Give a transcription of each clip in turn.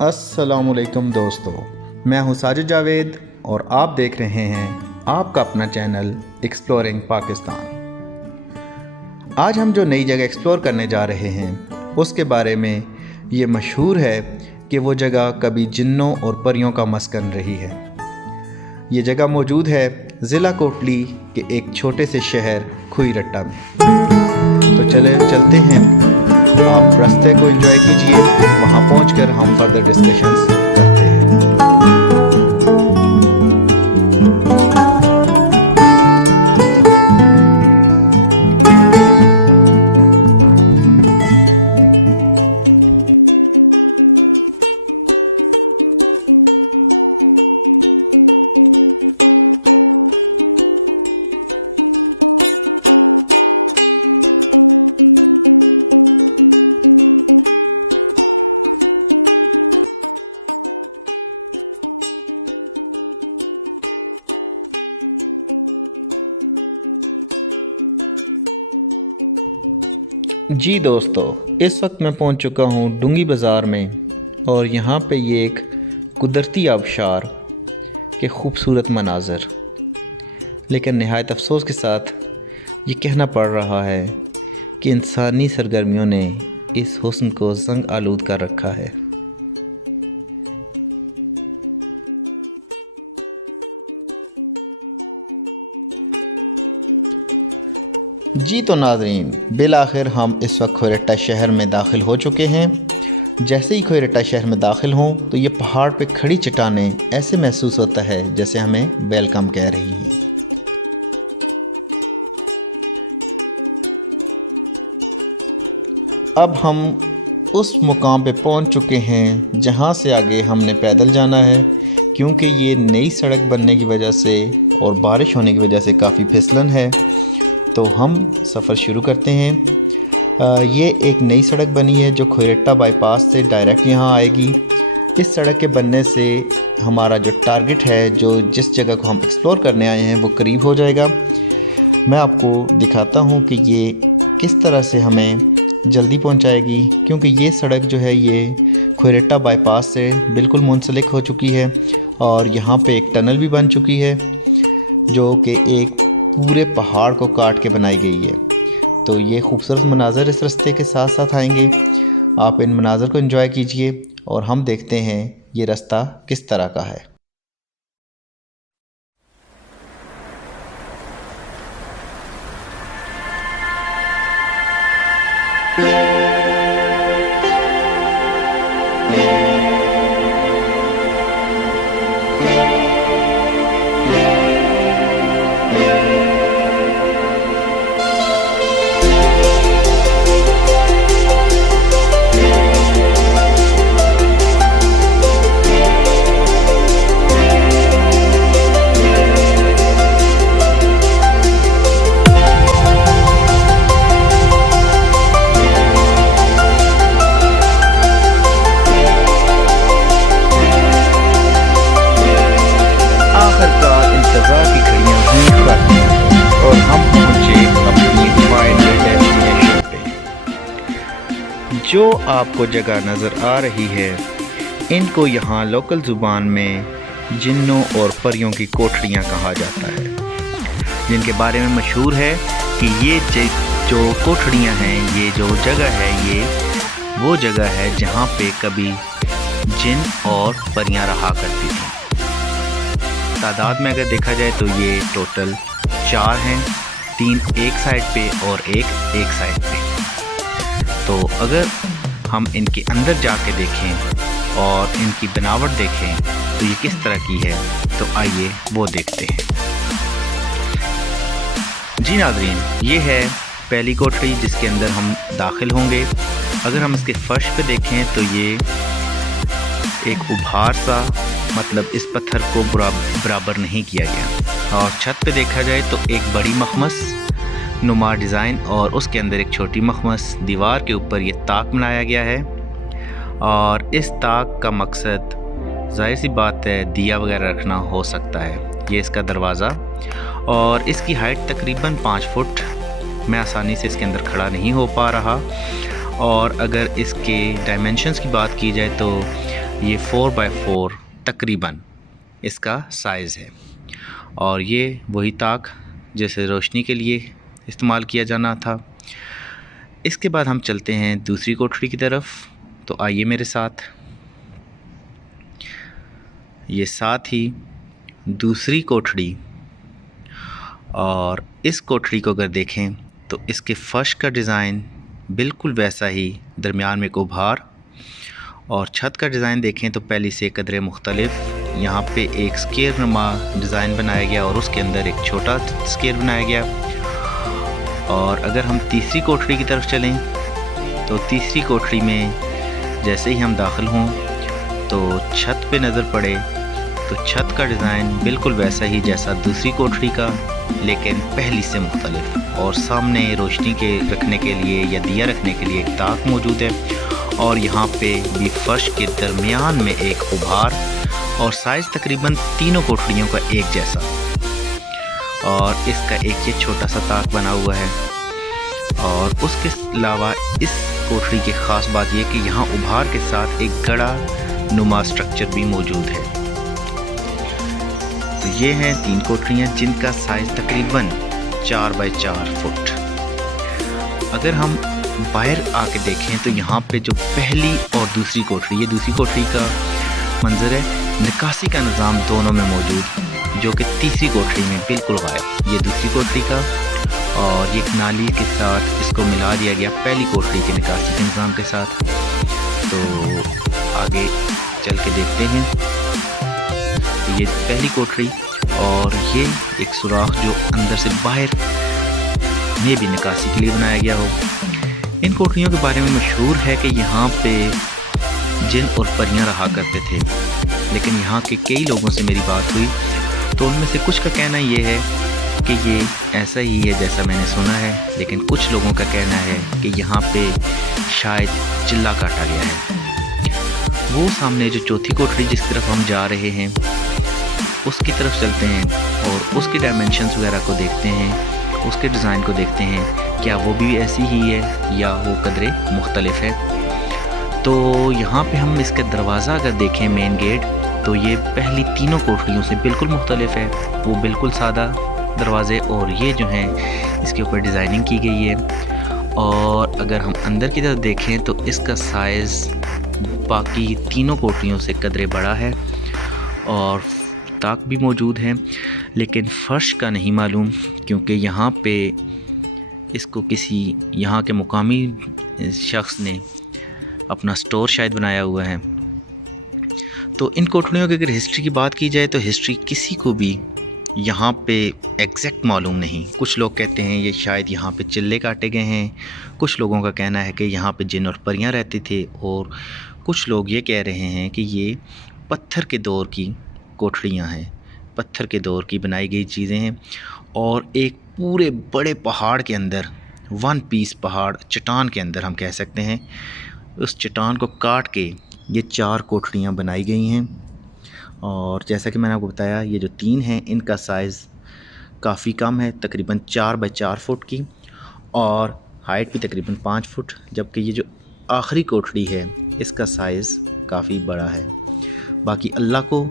السلام علیکم دوستو، میں ہوں ساجد جاوید اور آپ دیکھ رہے ہیں آپ کا اپنا چینل ایکسپلورنگ پاکستان۔ آج ہم جو نئی جگہ ایکسپلور کرنے جا رہے ہیں اس کے بارے میں یہ مشہور ہے کہ وہ جگہ کبھی جنوں اور پریوں کا مسکن رہی ہے۔ یہ جگہ موجود ہے ضلع کوٹلی کے ایک چھوٹے سے شہر کھوئی رٹہ میں۔ تو چلتے ہیں، آپ راستے کو انجوائے کیجئے، وہاں پہنچ کر ہم فردر ڈسکشنز کرتے ہیں۔ جی دوستو، اس وقت میں پہنچ چکا ہوں ڈونگی بازار میں، اور یہاں پہ یہ ایک قدرتی آبشار کے خوبصورت مناظر، لیکن نہایت افسوس کے ساتھ یہ کہنا پڑ رہا ہے کہ انسانی سرگرمیوں نے اس حسن کو زنگ آلود کر رکھا ہے۔ جی تو ناظرین، بالآخر ہم اس وقت کھوئی رٹہ شہر میں داخل ہو چکے ہیں۔ جیسے ہی کھوئی رٹہ شہر میں داخل ہوں تو یہ پہاڑ پہ کھڑی چٹانیں ایسے محسوس ہوتا ہے جیسے ہمیں ویلکم کہہ رہی ہیں۔ اب ہم اس مقام پہ پہنچ چکے ہیں جہاں سے آگے ہم نے پیدل جانا ہے، کیونکہ یہ نئی سڑک بننے کی وجہ سے اور بارش ہونے کی وجہ سے کافی پھسلن ہے۔ تو ہم سفر شروع کرتے ہیں۔ یہ ایک نئی سڑک بنی ہے جو کھوئی رٹہ بائی پاس سے ڈائریکٹ یہاں آئے گی۔ اس سڑک کے بننے سے ہمارا جو ٹارگٹ ہے، جو جس جگہ کو ہم ایکسپلور کرنے آئے ہیں، وہ قریب ہو جائے گا۔ میں آپ کو دکھاتا ہوں کہ یہ کس طرح سے ہمیں جلدی پہنچائے گی، کیونکہ یہ سڑک جو ہے یہ کھوئی رٹہ بائی پاس سے بالکل منسلک ہو چکی ہے، اور یہاں پہ ایک ٹنل بھی بن چکی ہے جو کہ ایک پورے پہاڑ کو کاٹ کے بنائی گئی ہے۔ تو یہ خوبصورت مناظر اس راستے کے ساتھ ساتھ آئیں گے، آپ ان مناظر کو انجوائے کیجئے، اور ہم دیکھتے ہیں یہ راستہ کس طرح کا ہے۔ جو آپ کو جگہ نظر آ رہی ہے، ان کو یہاں لوکل زبان میں جنوں اور پریوں کی کوٹھڑیاں کہا جاتا ہے، جن کے بارے میں مشہور ہے کہ یہ جو کوٹھڑیاں ہیں، یہ جو جگہ ہے، یہ وہ جگہ ہے جہاں پہ کبھی جن اور پریاں رہا کرتی تھیں۔ تعداد میں اگر دیکھا جائے تو یہ ٹوٹل 4 ہیں، 3 ایک سائڈ پہ اور ایک سائڈ پہ۔ تو اگر ہم ان کے اندر جا کے دیکھیں اور ان کی بناوٹ دیکھیں تو یہ کس طرح کی ہے، تو آئیے وہ دیکھتے ہیں۔ جی ناظرین، یہ ہے پہلی کوٹھڑی جس کے اندر ہم داخل ہوں گے۔ اگر ہم اس کے فرش پہ دیکھیں تو یہ ایک ابھار سا، مطلب اس پتھر کو برابر نہیں کیا گیا، اور چھت پہ دیکھا جائے تو ایک بڑی مخمس نما ڈیزائن اور اس کے اندر ایک چھوٹی مخمس، دیوار کے اوپر یہ طاق بنایا گیا ہے، اور اس طاق کا مقصد ظاہر سی بات ہے دیا وغیرہ رکھنا ہو سکتا ہے۔ یہ اس کا دروازہ، اور اس کی ہائٹ تقریباً 5 فٹ، میں آسانی سے اس کے اندر کھڑا نہیں ہو پا رہا، اور اگر اس کے ڈائمنشنز کی بات کی جائے تو ये 4x4 तकरीबन इसका साइज़ है, और ये वही ताक जैसे रोशनी के लिए इस्तेमाल किया जाना था। इसके बाद हम चलते हैं दूसरी कोठरी की तरफ, तो आइए मेरे साथ। ये साथ ही दूसरी कोठरी, और इस कोठरी को अगर देखें तो इसके फर्श का डिज़ाइन बिल्कुल वैसा ही, दरमियान में एक उभार, और छत का डिज़ाइन देखें तो पहले से कदरे मुख्तलिफ। यहाँ पे एक स्केयर नुमा डिज़ाइन बनाया गया और उसके अंदर एक छोटा स्केयर बनाया गया। और अगर हम तीसरी कोठरी की तरफ चलें तो तीसरी कोठरी में जैसे ही हम दाखिल हों तो छत पे नज़र पड़े तो छत का डिज़ाइन बिल्कुल वैसा ही जैसा दूसरी कोठरी का, लेकिन पहली से मुख्तलिफ। और सामने रोशनी के रखने के लिए या दिया रखने के लिए एक ताक मौजूद है, और यहाँ पे भी फर्श के दरमियान में एक उभार, और साइज़ तकरीबन तीनों कोठरियों का एक जैसा। और इसका एक ये छोटा सा ताक बना हुआ है। और उसके अलावा इस कोठरी की ख़ास बात यह कि यहाँ उभार के साथ एक गड़ा नुमा स्ट्रक्चर भी मौजूद है। तो ये हैं 3 कोठरियाँ जिनका साइज़ तकरीबन 4x4 फुट। अगर हम बाहर आके देखें तो यहाँ पे जो पहली और दूसरी कोठरी, ये दूसरी कोठरी का मंजर है, निकासी का निज़ाम दोनों में मौजूद, जो कि तीसरी कोठरी में बिल्कुल गायब। ये दूसरी कोठरी का, और ये नाली के साथ इसको मिला दिया गया पहली कोठरी के निकासी के निज़ाम के साथ। तो आगे चल के देखते हैं। तो ये पहली कोठरी, और ये एक सुराख जो अंदर से बाहर में भी निकासी के लिए बनाया गया हो। इन कोठरियों के बारे में मशहूर है कि यहाँ पे जिन और परियां रहा करते थे, लेकिन यहाँ के कई लोगों से मेरी बात हुई तो उनमें से कुछ का कहना ये है कि ये ऐसा ही है जैसा मैंने सुना है, लेकिन कुछ लोगों का कहना है कि यहाँ पे शायद चिल्ला काटा गया है। वो सामने जो चौथी कोठरी जिस तरफ हम जा रहे हैं उसकी तरफ चलते हैं और उसके डायमेंशंस वगैरह को देखते हैं, उसके डिज़ाइन को देखते हैं, क्या वो भी ऐसी ही है या वो कदरे मुख्तलिफ है। तो यहाँ पे हम इसका दरवाज़ा अगर देखें, मेन गेट, तो ये पहली तीनों कोठरियों से बिल्कुल मुख्तलिफ है। वो बिल्कुल सादा दरवाज़े, और ये जो हैं इसके ऊपर डिज़ाइनिंग की गई है। और अगर हम अंदर की तरफ देखें तो इसका साइज़ बाकी तीनों कोठरियों से कदरे बड़ा है, और ताक भी मौजूद है, लेकिन फ़र्श का नहीं मालूम, क्योंकि यहाँ पे इसको किसी यहाँ के मुकामी शख्स ने अपना स्टोर शायद बनाया हुआ है। तो इन कोठरियों की अगर हिस्ट्री की बात की जाए तो हिस्ट्री किसी को भी यहाँ पे एग्जैक्ट मालूम नहीं। कुछ लोग कहते हैं ये शायद यहाँ पे चिल्ले काटे गए हैं, कुछ लोगों का कहना है कि यहाँ पे जिन और परियां रहते थे, और कुछ लोग ये कह रहे हैं कि ये पत्थर के दौर की कोठरियाँ हैं, पत्थर के दौर की बनाई गई चीज़ें हैं। और एक पूरे बड़े पहाड़ के अंदर, वन पीस पहाड़, चट्टान के अंदर हम कह सकते हैं, उस चट्टान को काट के ये 4 कोठरियाँ बनाई गई हैं। और जैसा कि मैंने आपको बताया, ये जो 3 हैं इनका साइज़ काफ़ी कम है, तकरीबन 4x4 फुट की, और हाइट भी तकरीबन 5 फुट, जबकि ये जो आखिरी कोठरी है इसका साइज़ काफ़ी बड़ा है। बाकी अल्लाह को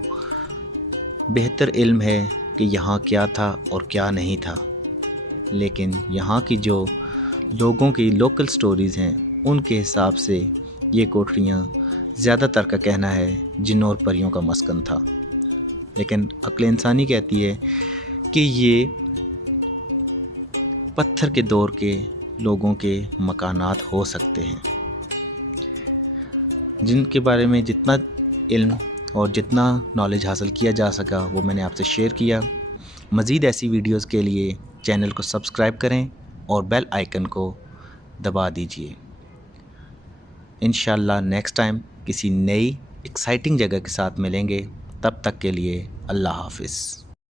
बेहतर इल्म है कि यहाँ क्या था और क्या नहीं था, लेकिन यहाँ की जो लोगों की लोकल स्टोरीज़ हैं उनके हिसाब से ये कोठरियाँ ज़्यादातर का कहना है जिन्नों और परियों का मस्कन था। लेकिन अक्ल इंसानी कहती है कि ये पत्थर के दौर के लोगों के मकानात हो सकते हैं, जिनके बारे में जितना इल्म और जितना नॉलेज हासिल किया जा सका वो मैंने आपसे शेयर किया। मज़ीद ऐसी वीडियोस के लिए चैनल को सब्सक्राइब करें और बेल आइकन को दबा दीजिए। इंशाल्लाह नेक्स्ट टाइम किसी नई एक्साइटिंग जगह के साथ मिलेंगे। तब तक के लिए अल्लाह हाफ़िज़।